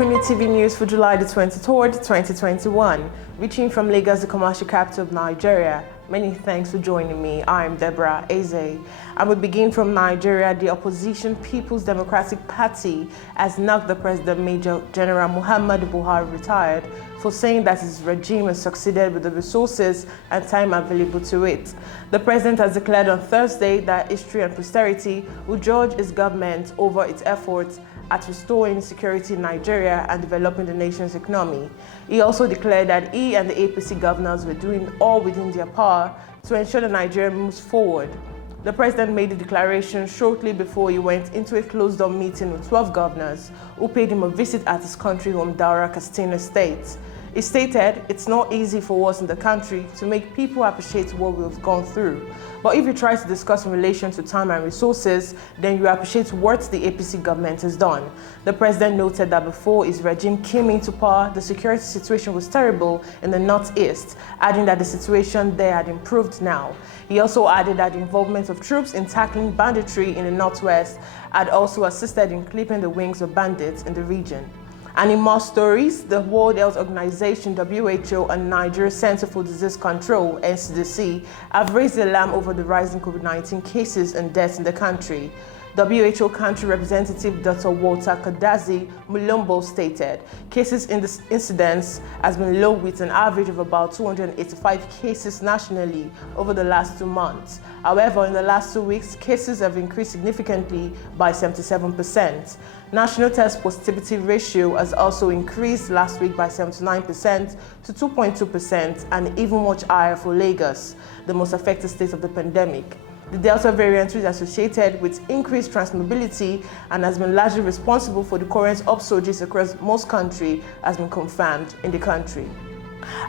AFRICUNIA TV news for July the 23rd, 2021. Reaching from Lagos, the commercial capital of Nigeria. Many thanks for joining me. I'm Deborah Eze. I will begin from Nigeria. The opposition People's Democratic Party has knocked the President Major General Muhammadu Buhari retired for saying that his regime has succeeded with the resources and time available to it. The President has declared on Thursday that history and posterity will judge his government over its efforts at restoring security in Nigeria and developing the nation's economy. He also declared that he and the APC governors were doing all within their power to ensure that Nigeria moves forward. The President made the declaration shortly before he went into a closed-door meeting with 12 governors who paid him a visit at his country home, Daura, Katsina State. He stated, "It's not easy for us in the country to make people appreciate what we've gone through. But if you try to discuss in relation to time and resources, then you appreciate what the APC government has done." The President noted that before his regime came into power, the security situation was terrible in the northeast, adding that the situation there had improved now. He also added that the involvement of troops in tackling banditry in the northwest had also assisted in clipping the wings of bandits in the region. And in more stories, the World Health Organization, WHO, and Nigeria Center for Disease Control, NCDC, have raised the alarm over the rising COVID-19 cases and deaths in the country. WHO Country Representative Dr. Walter Kadazi Mulombo stated, cases in this incidence has been low with an average of about 285 cases nationally over the last 2 months. However, in the last 2 weeks, cases have increased significantly by 77%. National test positivity ratio has also increased last week by 79% to 2.2% and even much higher for Lagos, the most affected state of the pandemic. The Delta variant is associated with increased transmissibility and has been largely responsible for the current upsurges across most country, has been confirmed in the country.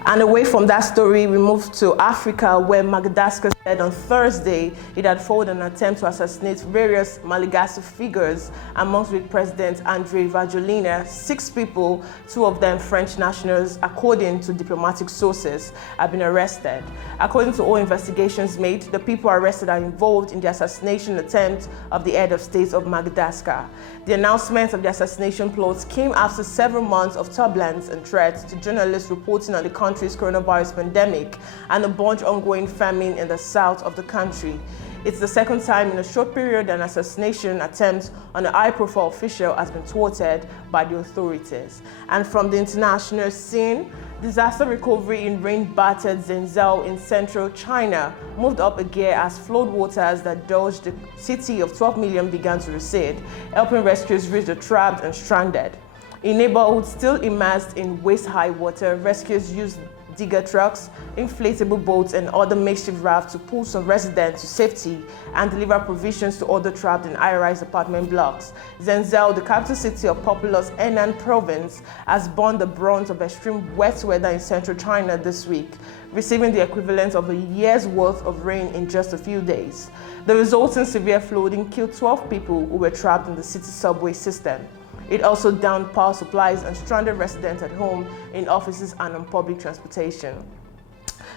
And away from that story, we move to Africa, where Madagascar said on Thursday it had foiled an attempt to assassinate various Malagasy figures, amongst which President Andry Rajoelina. 6 people, 2 of them French nationals, according to diplomatic sources, have been arrested. According to all investigations made, the people arrested are involved in the assassination attempt of the head of state of Madagascar. The announcement of the assassination plots came after several months of turbulence and threats to journalists reporting on the country's coronavirus pandemic and a bunch ongoing famine in the south of the country. It's the second time in a short period an assassination attempt on a high-profile official has been thwarted by the authorities. And from the international scene, disaster recovery in rain-battered Zhengzhou in central China moved up a gear as floodwaters that deluged the city of 12 million began to recede, helping rescuers reach the trapped and stranded. In neighborhoods still immersed in waist-high water, rescuers used digger trucks, inflatable boats, and other makeshift rafts to pull some residents to safety and deliver provisions to other trapped in high-rise apartment blocks. Zhengzhou, the capital city of populous Henan province, has borne the brunt of extreme wet weather in central China this week, receiving the equivalent of a year's worth of rain in just a few days. The resulting severe flooding killed 12 people who were trapped in the city's subway system. It also downed power supplies and stranded residents at home, in offices, and on public transportation.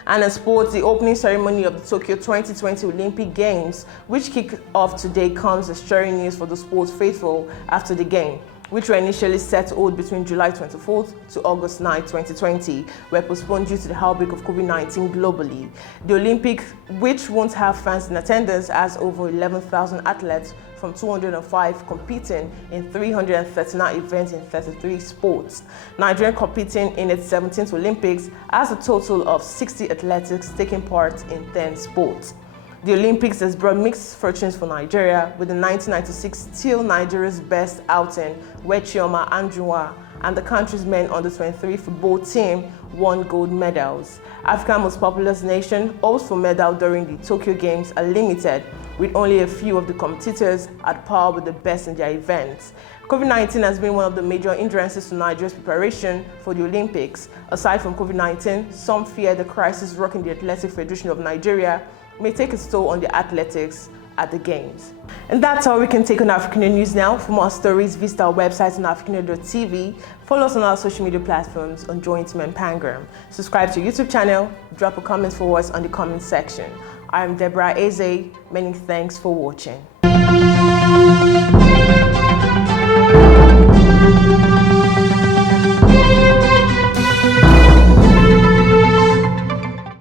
And in sports, the opening ceremony of the Tokyo 2020 Olympic Games, which kicked off today, comes as cheering news for the sports faithful after the game, which were initially set to hold between July 24th to August 9, 2020, were postponed due to the outbreak of COVID-19 globally. The Olympics, which won't have fans in attendance, has over 11,000 athletes from 205 competing in 339 events in 33 sports. Nigeria, competing in its 17th Olympics, has a total of 60 athletics taking part in 10 sports. The Olympics has brought mixed fortunes for Nigeria, with the 1996 still Nigeria's best outing, where Chioma Anjua and the country's men under-23 football team won gold medals. Africa's most populous nation, hopes for medal during the Tokyo Games are limited, with only a few of the competitors at par with the best in their events. COVID-19 has been one of the major hindrances to Nigeria's preparation for the Olympics. Aside from COVID-19, some fear the crisis rocking the Athletic Federation of Nigeria may take its toll on the athletics at the Games. And that's all we can take on AFRICUNIA News now. For more stories, visit our website on africunia.tv. Follow us on our social media platforms on Join Team and Pangram. Subscribe to our YouTube channel. Drop a comment for us on the comment section. I am Deborah Eze. Many thanks for watching.